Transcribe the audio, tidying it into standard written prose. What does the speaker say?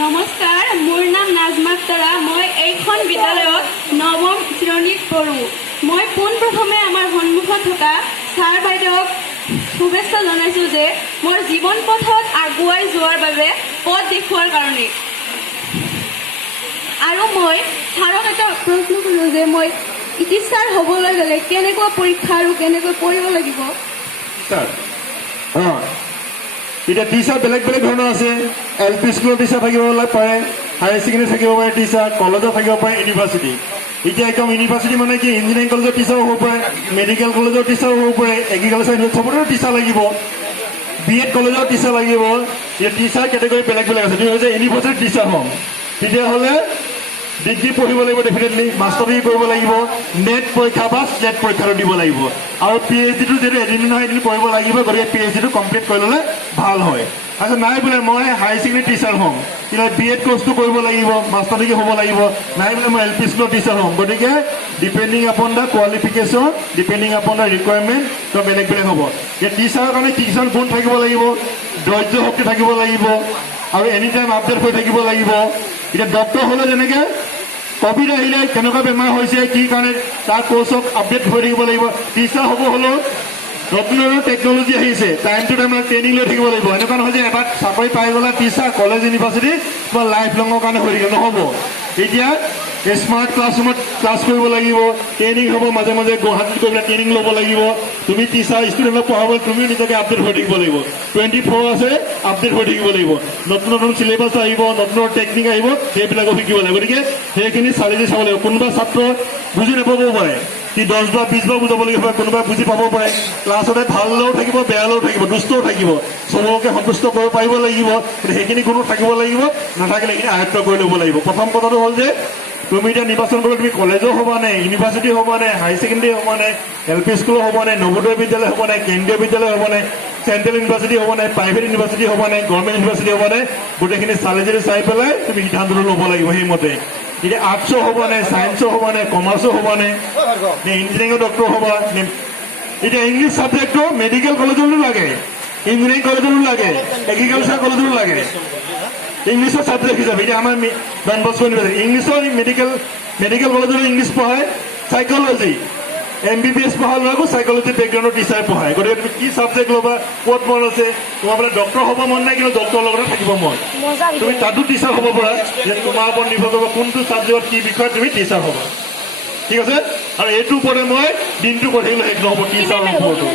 নমস্কাৰ, মোৰ নাম নাজমা আক্তাৰা। মই এইখন বিদ্যালয়ত নৱম শ্ৰেণীত পঢ়োঁ। মই পোনপ্ৰথমে আমাৰ সন্মুখত থকা ছাৰ বাইদেউক শুভেচ্ছা জনাইছোঁ যে মোৰ জীৱন পথত আগুৱাই যোৱাৰ বাবে পথ দেখুওৱাৰ কাৰণে। আৰু মই ছাৰক এটা প্ৰশ্ন কৰোঁ যে মই টিচাৰ হ'বলৈ গ'লে কেনেকুৱা পৰীক্ষা আৰু কেনেকৈ পঢ়িব লাগিব। এতিয়া টিচাৰ বেলেগ বেলেগ ধৰণৰ আছে। এল পি স্কুলৰ টিচাৰ থাকিব পাৰে, হায়াৰ ছেকেণ্ডেৰী থাকিব পাৰে টিচাৰ, কলেজত থাকিব পাৰে, ইউনিভাৰ্চিটি। এতিয়া একদম ইউনিভাৰ্চিটি মানে কি ইঞ্জিনিয়াৰিং কলেজৰ টিচাৰো হ'ব পাৰে, মেডিকেল কলেজৰ টিচাৰো হ'ব পাৰে, এগ্ৰিকালচাৰ চবতে টিচাৰ লাগিব, BEd কলেজৰ টিচাৰ লাগিব। এতিয়া টিচাৰ কেটেগৰী বেলেগ বেলেগ আছে। তুমি হৈছে ইউনিভাৰ্চিটিৰ টিচাৰ হ'ম, তেতিয়াহ'লে ডিগ্ৰী পঢ়িব লাগিব, ডেফিনেটলি মাষ্টাৰ ডিগ্ৰী কৰিব লাগিব, নেট পৰীক্ষা বা স্লেট পৰীক্ষাটো দিব লাগিব। আৰু PhD-টো যিহেতু এদিন নহয় এদিন পঢ়িব লাগিব, গতিকে PhD-টো কমপ্লিট কৰি ল'লে ভাল হয়। তাৰপিছত নাই বোলে মই হায়াৰ ছেকেণ্ডেৰী টিচাৰ হ'ম, কিন্তু BEd কোৰ্চটো কৰিব লাগিব, মাষ্টাৰ ডিগ্ৰী হ'ব লাগিব। নাই বোলে মই LP স্কুলৰ টিচাৰ হ'ম, গতিকে depending upon the qualification, depending upon the requirement ত' বেলেগ বেলেগ হ'ব। এতিয়া টিচাৰৰ কাৰণে কিছুমান গুণ থাকিব লাগিব, ধৈৰ্য শক্তি থাকিব লাগিব, আৰু এনি টাইম আপডেট হৈ থাকিব লাগিব। এতিয়া ডক্টৰ হ'লে যেনেকে ক'ভিড আহিলে কেনেকুৱা বেমাৰ হৈছে, কি কাৰণে তাৰ কোৰ্চক আপডেট হৈ থাকিব লাগিব। টিচাৰ হ'ব হ'লেও নতুন নতুন টেকনলজি আহিছে, টাইম টু টাইম ট্ৰেইনিং লৈ থাকিব লাগিব। এনেকুৱা নহয় যে এবাৰ চাকৰি পাই গ'লে টিচাৰ কলেজ ইউনিভাৰ্চিটি বা লাইফ লঙৰ কাৰণে হৈ থাকিব, নহ'ব। এতিয়া স্মাৰ্ট ক্লাছৰুমত ক্লাছ কৰিব লাগিব, ট্ৰেইনিং হ'ব, মাজে মাজে গুৱাহাটীত গৈ পেলাই ট্ৰেইনিং ল'ব লাগিব। তুমি টিচাৰ ষ্টুডেণ্টক পঢ়াবলৈ তুমিও নিজকে আপডেট হৈ থাকিব লাগিব, 24 আছে আপডেট হৈ থাকিব লাগিব। নতুন নতুন চিলেবাছ আহিব, নতুন নতুন টেকনিক আহিব, সেইবিলাকো শিকিব লাগিব। গতিকে সেইখিনি চালি চাব লাগিব। কোনোবা ছাত্ৰ বুজি নাপাবও পাৰে, সি 10 বাৰ 20 বাৰ বুজাব লাগিব, কোনোবাই বুজি পাব পাৰে। ক্লাছতে ভালও থাকিব, বেয়ালৈও থাকিব, দুষ্টও থাকিব, চবকে সন্তুষ্ট কৰিব পাৰিব লাগিব। সেইখিনি গুণো থাকিব লাগিব, নাথাকিলে সেইখিনি আয়ত্ব কৰি ল'ব লাগিব। প্ৰথম কথাটো হ'ল যে তুমি এতিয়া নিৰ্বাচন কৰিলে তুমি কলেজো হ'বানে, ইউনিভাৰ্চিটি হ'বানে, হায়াৰ ছেকেণ্ডেৰী হ'বানে, LP স্কুল হ'বানে, নৱোদয় বিদ্যালয় হ'বানে, কেন্দ্ৰীয় বিদ্যালয় হ'বানে, চেণ্ট্ৰেল ইউনিভাৰ্চিটি হ'বানে, প্ৰাইভেট ইউনিভাৰ্চিটি হ'বানে, গভৰ্ণমেণ্ট ইউনিভাৰ্চিটি হ'বানে, গোটেইখিনি চালি জাৰি চাই পেলাই তুমি সিদ্ধান্তটো ল'ব লাগিব সেইমতে। এতিয়া আৰ্টছৰ হ'বানে, ছায়েন্সৰ হ'বানে, কমাৰ্চৰ হ'বানে, নে ইঞ্জিনিয়াৰিঙৰ ডক্টৰ হ'বা নে। এতিয়া ইংলিছ ছাবজেক্টটো মেডিকেল কলেজতো লাগে, ইঞ্জিনিয়াৰিং কলেজতো লাগে, এগ্ৰিকালচাৰ কলেজতো লাগে ইংলিছৰ ছাবজেক্ট হিচাপে। এতিয়া আমাৰ ডন বস্কো ইউনিভাৰ্চিটি ইংলিছৰ মেডিকেল কলেজতো ইংলিছ পঢ়ায়, চাইক'লজি MBBS পঢ়া ল'ৰাকো চাইক'লজি বেকগ্ৰাউণ্ডৰ টিচাৰে পঢ়ায়। গতিকে তুমি কি ছাবজেক্ট ল'বা, ক'ত মন আছে, তোমাৰ বোলে ডক্টৰ হ'ব মন নাই কিন্তু ডক্টৰৰ লগতে থাকিব মন, তুমি তাতো টিচাৰ হ'ব পাৰা। যে তোমাৰ ওপৰত নিৰ্ভৰ কৰিব কোনটো ছাবজেক্টত কি বিষয়ত তুমি টিচাৰ হ'বা, ঠিক আছে। আৰু এইটোৰ ওপৰতে মই দিনটো কৈ থাকিলে শেষ নহ'ব টিচাৰৰ ওপৰতো।